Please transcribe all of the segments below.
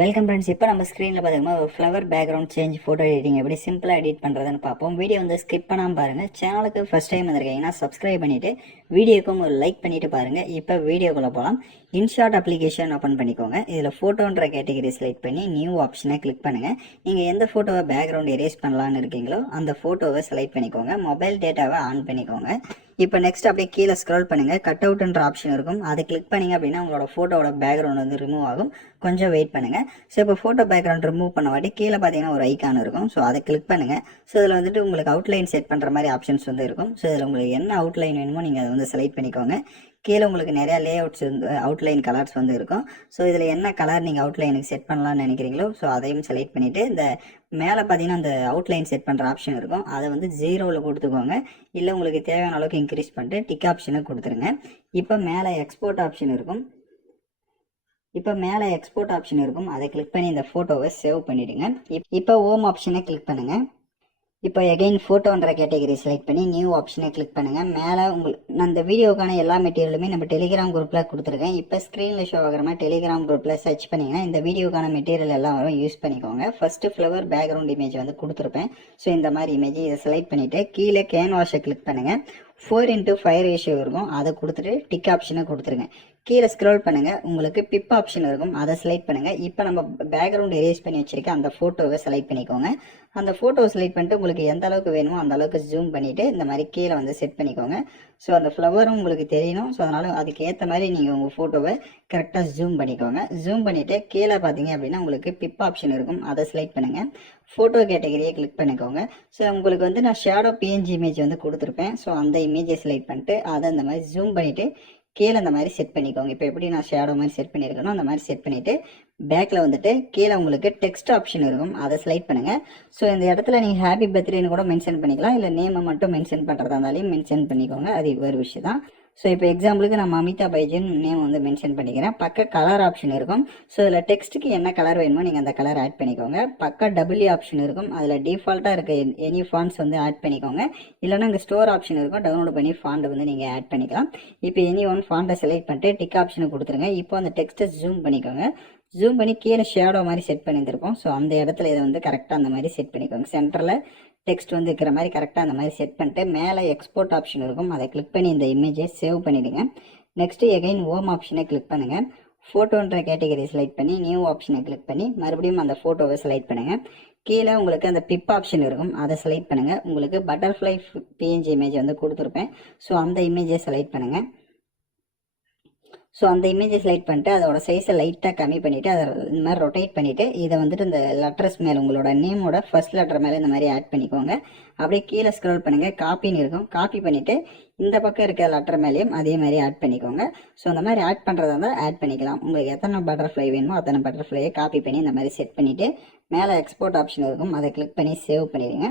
Welcome friends. இப்போ நம்ம ஸ்க்ரீனில் பார்த்தீங்கன்னா ஒரு flower background change photo editing எப்படி சிம்பிளாக எடிட் பண்ணுறதுன்னு பார்ப்போம். வீடியோ வந்து ஸ்கிப் பண்ணாமல் பாருங்கள். சேனலுக்கு ஃபஸ்ட் டைம் வந்திருக்கீங்கன்னா சப்ஸ்கிரைப் பண்ணிவிட்டு வீடியோக்கும் ஒரு லைக் பண்ணிவிட்டு பாருங்கள். இப்போ வீடியோக்குள்ளே போகலாம். இன்ஷாட் அப்ளிகேஷன் ஓப்பன் பண்ணிக்கோங்க. இதில் ஃபோட்டோன்ற கேட்டகரி செலக்ட் பண்ணி நியூ ஆப்ஷனை கிளிக் பண்ணுங்கள். நீங்கள் எந்த ஃபோட்டோவை பேக்ரவுண்ட் எரேஸ் பண்ணலான்னு இருக்கீங்களோ அந்த ஃபோட்டோவை செலக்ட் பண்ணிக்கோங்க. மொபைல் டேட்டாவை ஆன் பண்ணிக்கோங்க. இப்போ நெக்ஸ்ட் அப்படியே கீழே ஸ்க்ரோல் பண்ணுங்கள். கட் அவுட்ன்ற ஆப்ஷன் இருக்கும். அதை கிளிக் பண்ணிங்க அப்படின்னா உங்களோட ஃபோட்டோவோட பேக்ரவுண்ட் வந்து ரிமூவ் ஆகும். கொஞ்சம் வெயிட் பண்ணுங்கள். ஸோ இப்போ ஃபோட்டோ பேக்ரவுண்ட் ரிமூவ் பண்ண வாட்டி கீழே பார்த்தீங்கன்னா ஒரு ஐக்கான் இருக்கும். ஸோ அதை கிளிக் பண்ணுங்கள். ஸோ இதில் வந்துட்டு உங்களுக்கு அவுட்லைன் செட் பண்ணுற மாதிரி ஆப்ஷன்ஸ் வந்து இருக்கும். ஸோ இதில் உங்களுக்கு என்ன அவுட்லைன் வேணுமோ நீங்கள் அதை வந்து செலக்ட் பண்ணிக்கோங்க. கீழே உங்களுக்கு நிறையா லே அவுட்ஸ் அவுட்லைன் கலர்ஸ் வந்து இருக்கும். ஸோ இதில் என்ன கலர் நீங்கள் அவுட்லைனுக்கு செட் பண்ணலான்னு நினைக்கிறீங்களோ ஸோ அதையும் செலக்ட் பண்ணிவிட்டு இந்த மேலே பார்த்தீங்கன்னா அந்த அவுட்லைன் செட் பண்ணுற ஆப்ஷன் இருக்கும். அதை வந்து 0ல் கொடுத்துக்கோங்க. இல்லை உங்களுக்கு தேவையான அளவுக்கு இன்க்ரீஸ் பண்ணிட்டு டிக் ஆப்ஷனை கொடுத்துருங்க. இப்போ மேலே எக்ஸ்போர்ட் ஆப்ஷன் இருக்கும். அதை கிளிக் பண்ணி இந்த ஃபோட்டோவை சேவ் பண்ணிவிடுங்க. இப்போ ஹோம் ஆப்ஷனை கிளிக் பண்ணுங்கள். இப்போ எகைன் ஃபோட்டோன்ற கேட்டகரி செலக்ட் பண்ணி நியூ ஆப்ஷனை கிளிக் பண்ணுங்கள். மேலே நான் இந்த வீடியோக்கான எல்லா மெட்டீரியலுமே நம்ம டெலிகிராம் குரூப்பில் கொடுத்துருக்கேன். இப்போ ஸ்க்ரீனில் ஷோ ஆகிற மாதிரி டெலிகிராம் குரூப்பில் சர்ச் பண்ணிங்கன்னா இந்த வீடியோக்கான மெட்டீரியல் எல்லாம் வரும். யூஸ் பண்ணிக்கோங்க. ஃபஸ்ட்டு ஃப்ளவர் பேக்ரவுண்ட் இமேஜ் வந்து கொடுத்துருப்பேன். ஸோ இந்த மாதிரி இமேஜ் இதை செலக்ட் பண்ணிவிட்டு கீழே கேன்வாஷை கிளிக் பண்ணுங்கள். 4:5 ரேஷியோ இருக்கும். அதை கொடுத்துட்டு டிக் ஆப்ஷனை கொடுத்துருங்க. கீழே ஸ்க்ரோல் பண்ணுங்கள். உங்களுக்கு பிப் ஆப்ஷன் இருக்கும். அதை செலக்ட் பண்ணுங்கள். இப்போ நம்ம பேக்ரவுண்ட் எரேஸ் பண்ணி வச்சுருக்க அந்த ஃபோட்டோவை செலக்ட் பண்ணிக்கோங்க. அந்த ஃபோட்டோவை செலக்ட் பண்ணிட்டு உங்களுக்கு எந்த அளவுக்கு வேணுமோ அந்த அளவுக்கு ஜூம் பண்ணிவிட்டு இந்த மாதிரி கீழே வந்து செட் பண்ணிக்கோங்க. ஸோ அந்த ஃப்ளவரும் உங்களுக்கு தெரியணும். ஸோ அதனால் அதுக்கு ஏற்ற மாதிரி நீங்கள் உங்கள் ஃபோட்டோவை கரெக்டாக ஜூம் பண்ணிக்கோங்க. ஜூம் பண்ணிவிட்டு கீழே பார்த்தீங்க அப்படின்னா உங்களுக்கு பிப் ஆப்ஷன் இருக்கும். அதை செலக்ட் பண்ணுங்கள். ஃபோட்டோ கேட்டகரியை கிளிக் பண்ணிக்கோங்க. ஸோ உங்களுக்கு வந்து நான் ஷேடோ பிஎன்ஜி இமேஜ் வந்து கொடுத்துருப்பேன். ஸோ அந்த இமேஜை செலக்ட் பண்ணிட்டு அதை இந்த மாதிரி ஜூம் பண்ணிவிட்டு கீழே இந்த மாதிரி செட் பண்ணிக்கோங்க. இப்போ எப்படி நான் ஷேடோ மாதிரி செட் பண்ணியிருக்கணும் அந்த மாதிரி செட் பண்ணிவிட்டு பேக்கில் வந்துட்டு கீழே உங்களுக்கு டெக்ஸ்ட் ஆப்ஷன் இருக்கும். அதை செலக்ட் பண்ணுங்கள். ஸோ இந்த இடத்துல நீங்கள் ஹாப்பி பர்த்டேன்னு கூட மென்ஷன் பண்ணிக்கலாம். இல்லை நேமை மட்டும் மென்ஷன் பண்ணுறதா இருந்தாலையும் மென்ஷன் பண்ணிக்கோங்க. அது ஒரு விஷயம் தான். ஸோ இப்போ எக்ஸாம்பிளுக்கு நான் அமிதா பைஜன் நேம் வந்து மென்ஷன் பண்ணிக்கிறேன். பக்க கலர் ஆப்ஷன் இருக்கும். ஸோ இதில் டெக்ஸ்ட்டுக்கு என்ன கலர் வேணுமோ நீங்கள் அந்த கலர் ஆட் பண்ணிக்கோங்க. பக்க டபிள்யூ ஆப்ஷன் இருக்கும். அதில் டிஃபால்ட்டாக இருக்க எனி ஃபாண்ட்ஸ் வந்து ஆட் பண்ணிக்கோங்க. இல்லைனா இங்கே ஸ்டோர் ஆப்ஷன் இருக்கும். டவுன்லோட் பண்ணி ஃபாண்ட் வந்து நீங்கள் ஆட் பண்ணிக்கலாம். இப்போ எனி ஒன் ஃபாண்ட்டை செலக்ட் பண்ணிட்டு டிக் ஆப்ஷனை கொடுத்துருங்க. இப்போ அந்த டெக்ஸ்ட்டை ஜூம் பண்ணிக்கோங்க. ஜூம் பண்ணி கீழே ஷேடோ மாதிரி செட் பண்ணியிருந்திருப்போம். ஸோ அந்த இடத்துல இதை வந்து கரெக்டாக அந்த மாதிரி செட் பண்ணிக்கோங்க. சென்டரில் டெக்ஸ்ட் வந்து இருக்கிற மாதிரி கரெக்டாக அந்த மாதிரி செட் பண்ணிட்டு மேலே எக்ஸ்போர்ட் ஆப்ஷன் இருக்கும். அதை கிளிக் பண்ணி இந்த இமேஜை சேவ் பண்ணிவிடுங்க. நெக்ஸ்ட்டு எகைன் ஹோம் ஆப்ஷனை கிளிக் பண்ணுங்கள். ஃபோட்டோன்ற கேட்டகரி செலக்ட் பண்ணி நியூ ஆப்ஷனை கிளிக் பண்ணி மறுபடியும் அந்த ஃபோட்டோவை செலக்ட் பண்ணுங்கள். கீழே உங்களுக்கு அந்த பிப் ஆப்ஷன் இருக்கும். அதை செலக்ட் பண்ணுங்கள். உங்களுக்கு பட்டர்ஃப்ளை பிஎன்ஜி இமேஜ் வந்து கொடுத்துருப்பேன். ஸோ அந்த இமேஜை செலக்ட் பண்ணுங்கள். ஸோ அந்த இமேஜை செலக்ட் பண்ணிட்டு அதோட சைஸை லைட்டாக கம்மி பண்ணிவிட்டு அதை இந்த மாதிரி ரொட்டேட் பண்ணிவிட்டு இதை வந்துட்டு இந்த லெட்டர்ஸ் மேலே உங்களோட நேமோட ஃபர்ஸ்ட் லெட்டர் மேலே இந்த மாதிரி ஆட் பண்ணிக்கோங்க. அப்படியே கீழே ஸ்க்ரோல் பண்ணுங்கள். காப்பின்னு இருக்கும். காப்பி பண்ணிவிட்டு இந்த பக்கம் இருக்க லெட்டர் மேலேயும் அதே மாதிரி ஆட் பண்ணிக்கோங்க. ஸோ அந்த மாதிரி ஆட் பண்ணுறதா இருந்தால் ஆட் பண்ணிக்கலாம். உங்களுக்கு எத்தனை பட்டர்ஃப்ளை வேணுமோ அத்தனை பட்டர்ஃப்ளையை காப்பி பண்ணி இந்த மாதிரி செட் பண்ணிவிட்டு மேலே எக்ஸ்போர்ட் ஆப்ஷன் இருக்கும். அதை கிளிக் பண்ணி சேவ் பண்ணிடுங்க.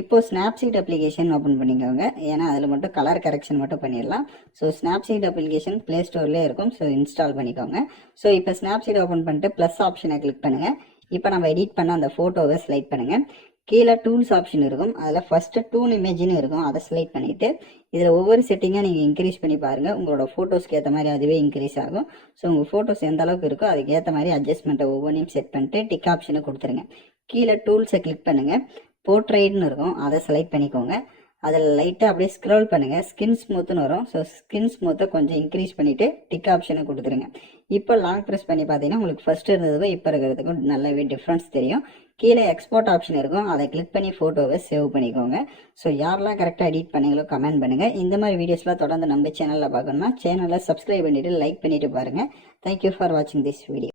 இப்போது ஸ்னாப்சீட் அப்ளிகேஷன் ஓப்பன் பண்ணிக்கோங்க. ஏன்னா அதில் மட்டும் கலர் கரெக்ஷன் மட்டும் பண்ணிடலாம். ஸோ ஸ்னாப்சீட் அப்ளிகேஷன் ப்ளே ஸ்டோர்லேயே இருக்கும். ஸோ இன்ஸ்டால் பண்ணிக்கோங்க. ஸோ இப்போ ஸ்னாப்சீட் ஓப்பன் பண்ணிட்டு ப்ளஸ் ஆப்ஷனை கிளிக் பண்ணுங்கள். இப்போ நம்ம எடிட் பண்ண அந்த ஃபோட்டோவை செலக்ட் பண்ணுங்கள். கீழே டூல்ஸ் ஆப்ஷன் இருக்கும். அதில் ஃபஸ்ட்டு டூல் இமேஜ்னு இருக்கும். அதை செலக்ட் பண்ணிவிட்டு இதில் ஒவ்வொரு செட்டிங்காக நீங்கள் இன்க்ரீஸ் பண்ணி பாருங்கள். உங்களோட ஃபோட்டோஸ்க்கு ஏற்ற மாதிரி அதுவே இன்க்ரீஸ் ஆகும். ஸோ உங்கள் ஃபோட்டோஸ் எந்த அளவுக்கு இருக்கோ அதுக்கு ஏற்ற மாதிரி அட்ஜஸ்ட்மெண்ட்டை ஒவ்வொன்றையும் செட் பண்ணிட்டு டிக் ஆப்ஷனை கொடுத்துருங்க. கீழே டூல்ஸை கிளிக் பண்ணுங்கள். போர்ட்ரைட்னு இருக்கும். அதை செலக்ட் பண்ணிக்கோங்க. அதில் லைட்டாக அப்படியே ஸ்க்ரோல் பண்ணுங்கள். ஸ்கின் ஸ்மூத்துன்னு வரும். ஸோ ஸ்கின் ஸ்மூத்தை கொஞ்சம் இன்க்ரீஸ் பண்ணிவிட்டு டிக் ஆப்ஷனை கொடுத்துருங்க. இப்போ லாங் ப்ரெஸ் பண்ணி பார்த்தீங்கன்னா உங்களுக்கு ஃபஸ்ட்டு இருந்ததுக்கும் இப்போ இருக்கிறதுக்கும் நல்லாவே டிஃப்ரென்ஸ் தெரியும். கீழே எக்ஸ்போர்ட் ஆப்ஷன் இருக்கும். அதை கிளிக் பண்ணி ஃபோட்டோவை சேவ் பண்ணிக்கோங்க. ஸோ யாரெல்லாம் கரெக்டாக எடிட் பண்ணீங்களோ கமெண்ட் பண்ணுங்கள். இந்த மாதிரி வீடியோஸ்லாம் தொடர்ந்து நம்ம சேனலில் பார்க்கணும்னா சேனலை சப்ஸ்கிரைப் பண்ணிவிட்டு லைக் பண்ணிவிட்டு பாருங்கள். தேங்க்யூ ஃபார் வாட்சிங் திஸ் வீடியோ.